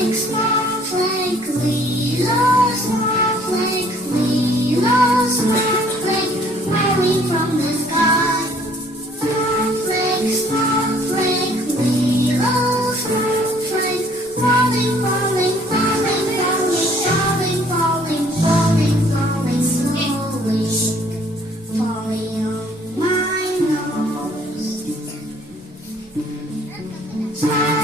snowflake, little snowflake, falling from the sky. Snowflake, snowflake, little snowflake, falling, falling, falling, falling, falling, falling, falling, falling slowly, falling on my nose.